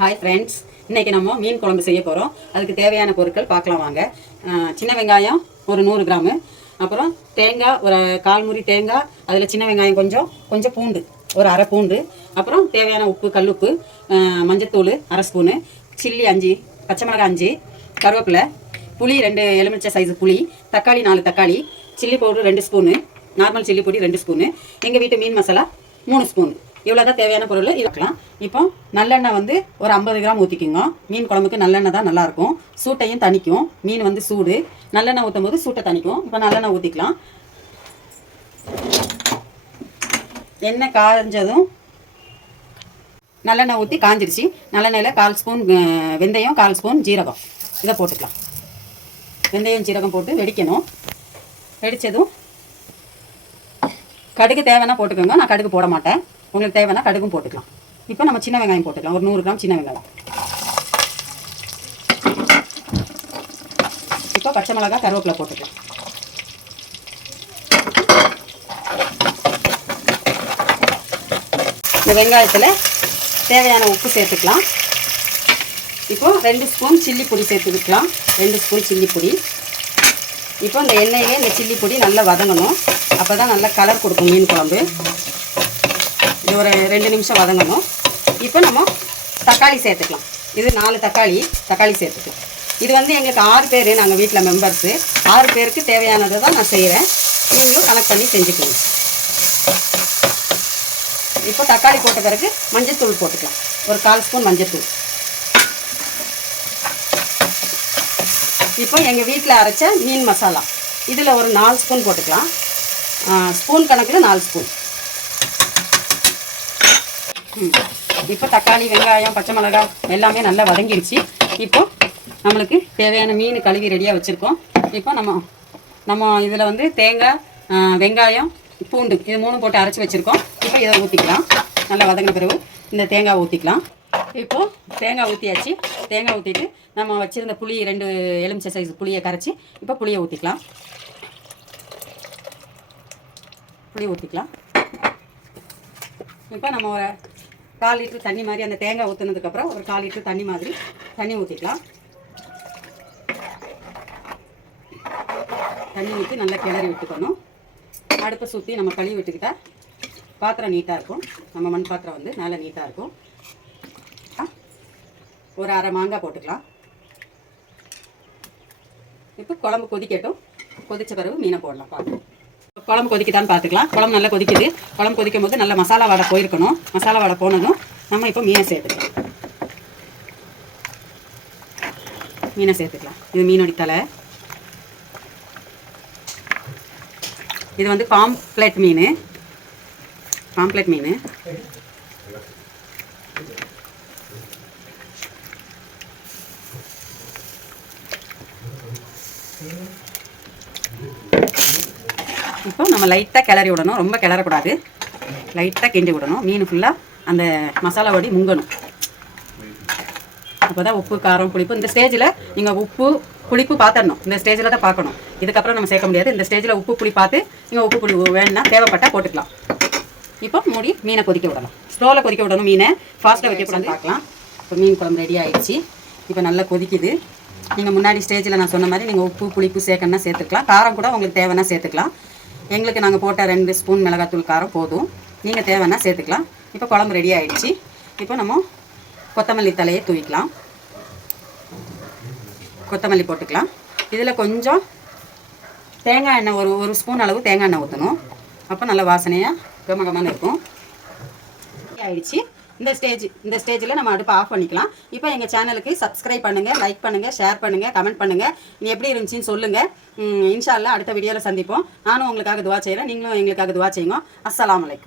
Hi friends, இன்றைக்கி நம்ம மீன் குழம்பு செய்ய போகிறோம். அதுக்கு தேவையான பொருட்கள் பார்க்கலாம் வாங்க. சின்ன வெங்காயம் ஒரு 100 கிராமு, அப்புறம் தேங்காய் ஒரு 1/4 மூடி தேங்காய், அதில் சின்ன வெங்காயம் கொஞ்சம் பூண்டு ஒரு அரை பூண்டு, அப்புறம் தேவையான உப்பு, கல்லுப்பு, மஞ்சத்தூள் அரை ஸ்பூனு, சில்லி 5, பச்சை மிளகாய் 5, கருவேப்பிலை, புளி 2 எலுமிச்சை சைஸு புளி, தக்காளி 4 தக்காளி, chilli powder 2 spoon, normal chilli பொடி 2 ஸ்பூனு, எங்கள் வீட்டு மீன் மசாலா 3 ஸ்பூன். இவ்வளோ தான் தேவையான பொருள். இருக்கலாம். இப்போ நல்லெண்ணெய் வந்து ஒரு 50 கிராம் ஊற்றிக்குங்க. மீன் குழம்புக்கு நல்லெண்ணெய் தான் நல்லாயிருக்கும், சூட்டையும் தணிக்கும். மீன் வந்து சூடு, நல்லெண்ணெய் ஊற்றும் போது சூட்டை தணிக்கும். இப்போ நல்லெண்ணெய் ஊற்றிக்கலாம். எண்ணெய் காஞ்சதும் நல்லெண்ணெய் ஊற்றி காஞ்சிருச்சு. நல்லெண்ணெயில் 1/4 ஸ்பூன் வெந்தயம், 1/4 ஸ்பூன் ஜீரகம், இதை போட்டுக்கலாம். வெந்தயம் ஜீரகம் போட்டு வெடிக்கணும். வெடித்ததும் கடுகு தேவைன்னா போட்டுக்கோங்க. நான் கடுகு போட மாட்டேன், உங்களுக்கு தேவைன்னா கடுகும் போட்டுக்கலாம். இப்போ நம்ம சின்ன வெங்காயம் போட்டுக்கலாம். ஒரு 100 கிராம் சின்ன வெங்காயம். இப்போ பச்சை மிளகாய், கருவேப்பிலை போட்டுக்கலாம். இந்த வெங்காயத்தில் தேவையான உப்பு சேர்த்துக்கலாம். இப்போ 2 ஸ்பூன் சில்லி பொடி சேர்த்துக்கலாம். 2 ஸ்பூன் சில்லி பொடி. இப்போ இந்த எண்ணெயிலே இந்த சில்லி பொடி நல்லா வதங்கணும். அப்போ தான் நல்லா கலர் கொடுக்கும் மீன் குழம்பு. இது ஒரு 2 நிமிஷம் வதங்கணும். இப்போ நம்ம தக்காளி சேர்த்துக்கலாம். இது 4 தக்காளி சேர்த்துக்கலாம். இது வந்து எங்களுக்கு 6 பேர், நாங்கள் வீட்டில் மெம்பர்ஸு 6 பேருக்கு தேவையானதை தான் நான் செய்கிறேன். நீங்களும் கனெக்ட் பண்ணி செஞ்சுக்கோங்க. இப்போ தக்காளி போட்ட பிறகு மஞ்சத்தூள் போட்டுக்கலாம். ஒரு 1/4 ஸ்பூன் மஞ்சத்தூள். இப்போ எங்கள் வீட்டில் அரைச்ச மீன் மசாலா இதில் ஒரு 4 ஸ்பூன் போட்டுக்கலாம். ஸ்பூன் கணக்கில் 4 ஸ்பூன். இப்போ தக்காளி, வெங்காயம், பச்சை மிளகாய் எல்லாமே நல்லா வதங்கிடுச்சு. இப்போ நம்மளுக்கு தேவையான மீன் கழுவி ரெடியாக வச்சுருக்கோம். இப்போ நம்ம இதில் வந்து தேங்காய், வெங்காயம், பூண்டு இது 3 போட்டு அரைச்சி வச்சுருக்கோம். இப்போ இதை ஊற்றிக்கலாம். நல்லா வதங்கின பிறகு இந்த தேங்காய் ஊற்றிக்கலாம். இப்போது தேங்காய் ஊற்றியாச்சு. தேங்காய் ஊற்றிட்டு நம்ம வச்சுருந்த புளி 2 எலுமிச்சை சைஸ் புளியை கரைச்சி இப்போ புளியை ஊற்றிக்கலாம். புளி ஊற்றிக்கலாம். இப்போ நம்ம ஒரு 1/4 லிட்டர் தண்ணி மாதிரி, அந்த தேங்காய் ஊற்றுனதுக்கப்புறம் ஒரு 1/4 லிட்டர் தண்ணி மாதிரி தண்ணி ஊற்றிக்கலாம். தண்ணி ஊற்றி நல்லா கிளறி விட்டுக்கணும். அடுப்பை சுற்றி நம்ம கழுவி விட்டுக்கிட்டால் பாத்திரம் நீட்டாக இருக்கும். நம்ம மண் பாத்திரம் வந்து நல்லா நீட்டாக இருக்கும். ஒரு அரை மாங்காய் போட்டுக்கலாம். இப்போ குழம்பு கொதிக்கட்டும். கொதித்த பிறகு மீனை போடலாம். பார்க்கலாம். குழம்பு கொதிக்கட்டான்னு பார்த்துக்கலாம். குழம்பு நல்லா கொதிக்குது. குழம்பு கொதிக்கும் போது நல்லா மசாலா வாடை போயிருக்கணும். மசாலா வாடை போனதும் நம்ம இப்போ மீனை சேர்த்துக்கலாம். இது மீனோட தலை. இது வந்து பாம்ப்ளெட் மீன். இப்போ நம்ம லைட்டாக கிளறி விடணும். ரொம்ப கிளறக்கூடாது, லைட்டாக கிண்டி விடணும். மீன் ஃபுல்லாக அந்த மசாலா வடி முங்கணும். அப்போ தான் உப்பு, காரம், புளிப்பு இந்த ஸ்டேஜில் நீங்கள் உப்பு புளிப்பு பார்த்துடணும். இந்த ஸ்டேஜில் தான் பார்க்கணும். இதுக்கப்புறம் நம்ம சேர்க்க முடியாது. இந்த ஸ்டேஜில் உப்பு புளி பார்த்து நீங்கள் உப்பு புளி வேணும்னா தேவைப்பட்டால் போட்டுக்கலாம். இப்போ மூடி மீனை கொதிக்க விடலாம். ஸ்லோவில் கொதிக்க விடணும். மீனை ஃபாஸ்ட்டாக வைக்கக்கூடாது. பார்க்கலாம். இப்போ மீன் குழம்பு ரெடி ஆகிடுச்சு. இப்போ நல்லா கொதிக்குது. நீங்கள் முன்னாடி ஸ்டேஜில் நான் சொன்ன மாதிரி நீங்கள் உப்பு புளிப்பு சேர்க்கணுன்னா சேர்த்துக்கலாம். காரம் கூட உங்களுக்கு தேவைன்னா சேர்த்துக்கலாம். எங்களுக்கு நாங்கள் போட்ட 2 ஸ்பூன் மிளகாத்தூள் காரம் போதும். நீங்கள் தேவைன்னா சேர்த்துக்கலாம். இப்போ குழம்பு ரெடி ஆகிடுச்சு. இப்போ நம்ம கொத்தமல்லி தலையை தூவிக்கலாம். கொத்தமல்லி போட்டுக்கலாம். இதில் கொஞ்சம் தேங்காய் எண்ணெய், ஒரு ஸ்பூன் அளவு தேங்காய் எண்ணெய் ஊற்றணும். அப்போ நல்லா வாசனையாக கமகமான இருக்கும். ஆயிடுச்சு. இந்த ஸ்டேஜில் நம்ம அடுப்பை ஆஃப் பண்ணிக்கலாம். இப்போ எங்கள் சேனலுக்கு சப்ஸ்கிரைப் பண்ணுங்கள், லைக் பண்ணுங்கள், ஷேர் பண்ணுங்கள், கமெண்ட் பண்ணுங்கள். நீ எப்படி இருந்துச்சுன்னு சொல்லுங்கள். இன்ஷா அல்லாஹ் அடுத்த வீடியோவில் சந்திப்போம். நானும் உங்களுக்காக துவா செய்கிறேன், நீங்களும் எங்களுக்காக துவா செய்யுங்க. அஸ்ஸலாமு அலைக்கும்.